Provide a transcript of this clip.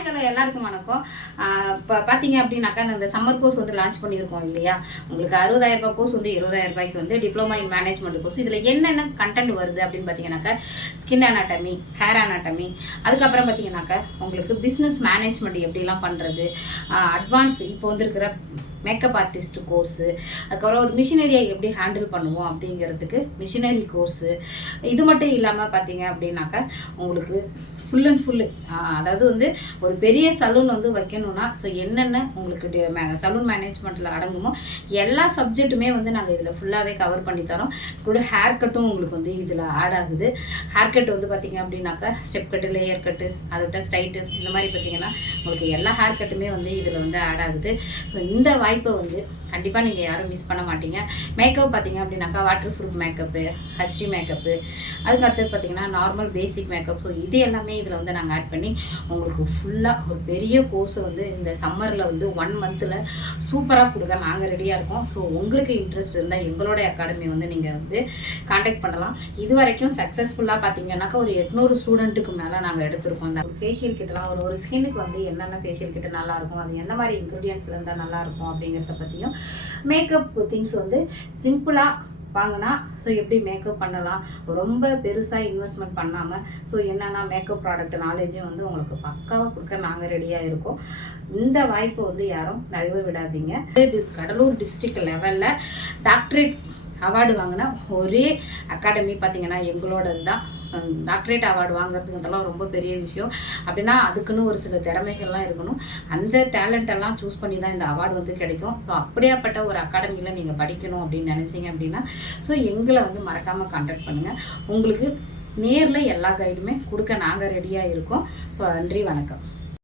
Hi hello எல்லாருக்கும் வணக்கம். இப்போ பார்த்தீங்க அப்படின்னாக்கா இந்த சம்மர் கோர்ஸ் வந்து லான்ச் பண்ணியிருக்கோம் இல்லையா. உங்களுக்கு 60,000 ரூபாய் கோர்ஸ் வந்து 20,000 ரூபாய்க்கு வந்து டிப்ளமா இன் மேனேஜ்மெண்ட் கோர்ஸ். இதில் என்னென்ன கண்டென்ட் வருது அப்படின்னு பார்த்தீங்கன்னாக்கா ஸ்கின் அனாட்டமி, ஹேர் அனாட்டமி, அதுக்கப்புறம் பார்த்தீங்கன்னாக்கா உங்களுக்கு பிஸ்னஸ் மேனேஜ்மெண்ட் எப்படிலாம் பண்ணுறது, அட்வான்ஸ் இப்போ வந்துருக்கிற மேக்கப் ஆர்டிஸ்ட் கோர்ஸு, அதுக்கப்புறம் ஒரு மிஷினரியை எப்படி ஹேண்டில் பண்ணுவோம் அப்படிங்கிறதுக்கு மிஷினரி கோர்ஸு. இது மட்டும் இல்லாமல் பார்த்தீங்க அப்படின்னாக்கா உங்களுக்கு ஃபுல் அண்ட் ஃபுல்லு, அதாவது வந்து ஒரு பெரிய சலூன் வந்து வைக்கணும்னா ஸோ என்னென்ன உங்களுக்கு சலூன் மேனேஜ்மெண்ட்டில் அடங்குமோ எல்லா சப்ஜெக்ட்டுமே வந்து நாங்கள் இதில் ஃபுல்லாகவே கவர் பண்ணி தரோம். கூட ஹேர் கட்டும் உங்களுக்கு வந்து இதில் ஆட் ஆகுது. ஹேர் கட் வந்து பார்த்தீங்க அப்படின்னாக்கா ஸ்டெப் கட்டு, லேயர் கட்டு, அதை விட்ட ஸ்ட்ரைட்டு, இந்த மாதிரி பார்த்தீங்கன்னா உங்களுக்கு எல்லா ஹேர் கட்டுமே வந்து இதில் வந்து ஆட் ஆகுது. ஸோ இந்த வாய்ப்பை வந்து கண்டிப்பாக நீங்கள் யாரும் மிஸ் பண்ண மாட்டீங்க. மேக்கப் பார்த்தீங்க அப்படின்னாக்கா water proof makeup, HD makeup, அதுக்கு அடுத்தது பார்த்தீங்கன்னா நார்மல் பேசிக் மேக்கப். ஸோ இது எல்லாமே இதில் வந்து நாங்கள் ஆட் பண்ணி உங்களுக்கு ஃபுல்லாக ஒரு பெரிய கோர்ஸை வந்து இந்த சம்மரில் வந்து 1 மந்தில் சூப்பராக கொடுக்க நாங்கள் ரெடியாக இருக்கோம். ஸோ உங்களுக்கு இன்ட்ரெஸ்ட் இருந்தால் எங்களோட அகாடமி வந்து நீங்கள் வந்து காண்டாக்ட் பண்ணலாம். இது வரைக்கும் சக்ஸஸ்ஃபுல்லாக பார்த்தீங்கன்னாக்கா ஒரு 800 ஸ்டூடெண்ட்டுக்கு மேலே நாங்கள் எடுத்திருக்கோம். அந்த ஃபேஷியல் கிட்டலாம் ஒரு ஸ்கின்னுக்கு வந்து என்னென்ன ஃபேஷியல் கிட்ட நல்லாயிருக்கும், அது எந்த மாதிரி இன்க்ரீடியன்ஸில் இருந்தால் நல்லாயிருக்கும் அப்படிங்கிறத பற்றியும், மேக்கப் திங்ஸ் வந்து சிம்பிளாக வாங்கினா ஸோ எப்படி மேக்கப் பண்ணலாம், ரொம்ப பெருசாக இன்வெஸ்ட்மெண்ட் பண்ணாமல் ஸோ என்னென்னா மேக்கப் ப்ராடக்ட் நாலேஜும் வந்து உங்களுக்கு பக்காவாக கொடுக்க நாங்கள் ரெடியாக இருக்கோம். இந்த வாய்ப்பை வந்து யாரும் நழுவ விடாதீங்க. இது கடலூர் டிஸ்ட்ரிக்ட் லெவலில் டாக்டரேட் அவார்டு வாங்கின ஒரே அகாடமி பார்த்தீங்கன்னா எங்களோடது தான். டாக்டரேட் அவார்டு வாங்குறதுக்கு இதெல்லாம் ரொம்ப பெரிய விஷயம். அப்படின்னா அதுக்குன்னு ஒரு சில திறமைகள்லாம் இருக்கணும். அந்த டேலண்டெல்லாம் சூஸ் பண்ணி தான் இந்த அவார்டு வந்து கிடைக்கும். ஸோ அப்படியாப்பட்ட ஒரு அகாடமியில் நீங்கள் படிக்கணும் அப்படின்னு நினச்சிங்க அப்படின்னா ஸோ எங்களை வந்து மறக்காமல் கான்டாக்ட் பண்ணுங்கள். உங்களுக்கு நேரில் எல்லா கைடுமே கொடுக்க நாங்கள் ரெடியாக இருக்கோம். ஸோ நன்றி, வணக்கம்.